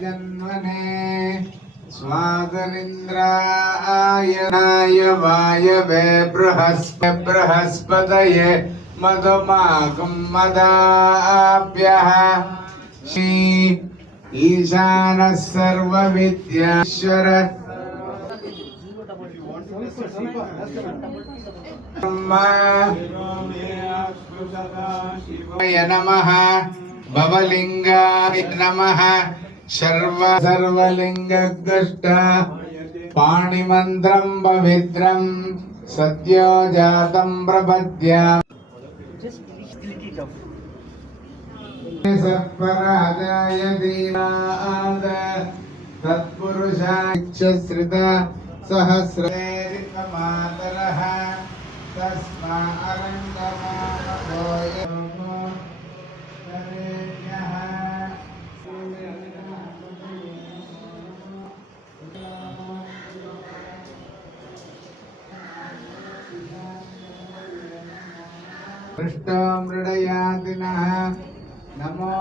जन्मने स्वादरिन्द्राय वायवे बृहस्पतये मधुमागं मदाभ्यः श्री ईशानः सर्वविद्याश्वर नमः भवलिंगाय नमः सर्वलिंगगष्ट पाणिमन्त्रं पवित्रं सद्यो जातं प्रपद्यामि सर्पराजाय धीमाद तत्पुरुषाय श्रित सहस्रमातरः तस्मा अरण्यमानवो पृष्ठो मृडयादिनः नमो